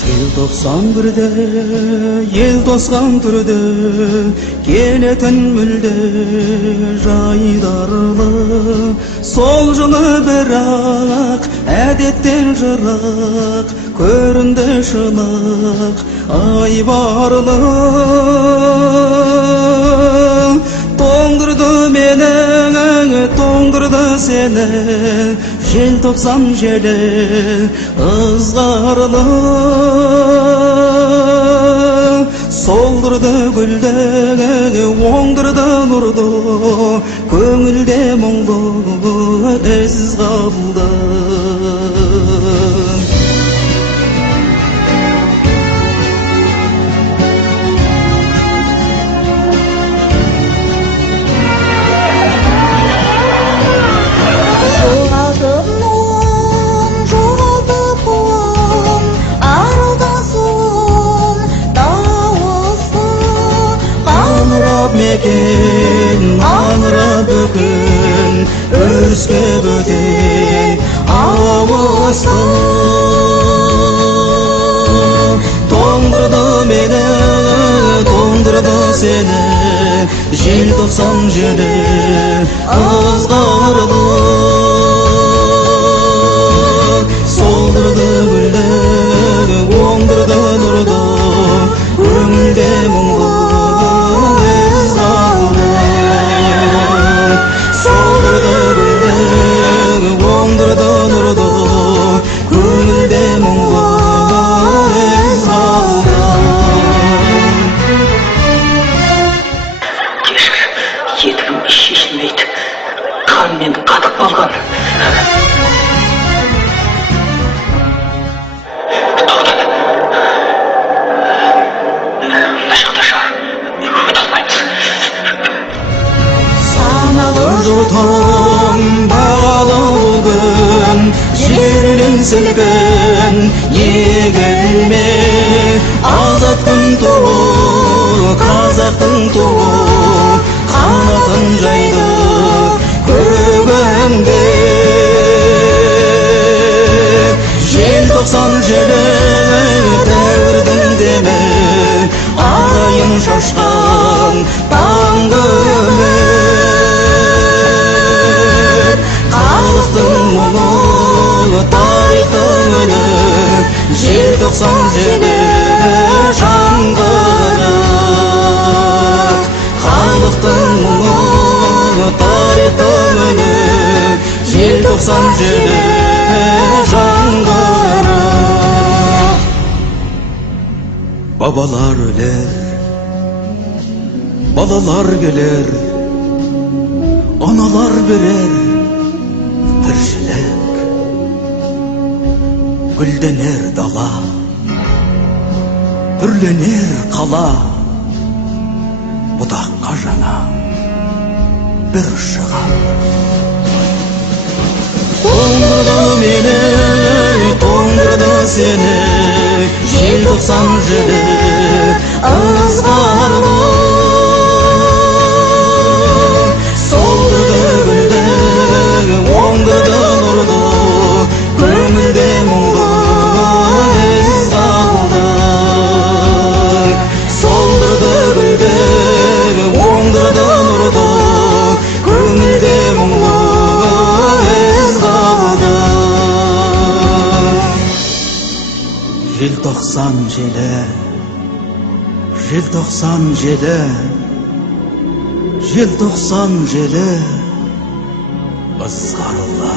Желтоқсан бірде, ел тосқан түрде, келетін мүлде жайдарлы. Сол жылы бірақ, әдеттен жырақ, көрінді шынық, айбарлы. Тоңдырды мені, тоңдырды сені, желтоқсан желі ызғарлы. Солдырды гүлді, оңдырды нұрды, көңілде мұңды із қалды. Аңыра бүгін өріске бөтен ауысты. Тоңдырды мені, тоңдырды сені, желтоқсан желі ызғарлы. Солдырды гүлді, оңдырды нұрды, көңілде мұңды шешілмейді, қанмен қатып қалған. Тоқтат. Ашықта шығар, өте алмаймыз. Саналы жұтым бағалы күн, жерінен сілкін егілме. Азаттың туы, қазақтың туы, қанатын жайды көгімде. Желтоқсан желі дәуірдің демі, ағайын шашқан таңғы үміт. Халықтың мұңы, тарихтың үні, желтоқсан желі жаңғырық. Халықтың мұңы, тарихтың үні, желтоқсан желі жаңғырық. Бабалар өлер, балалар келер, аналар берер тіршілік. Гүлденер дала, түрленер қала, бұтаққа жаңа бір шығам. Тоңдырды мені, тоңдырды сені, желтоқсан желі ызғарлы. Солдырды гүлді, оңдырды нұрды, көңілде мұңды із қалды. Солдырды гүлді, оңдырды нұрды, көңілде мұңды із қалды. Желтоқсан желі, желтоқсан желі, желтоқсан желі ызғарлы.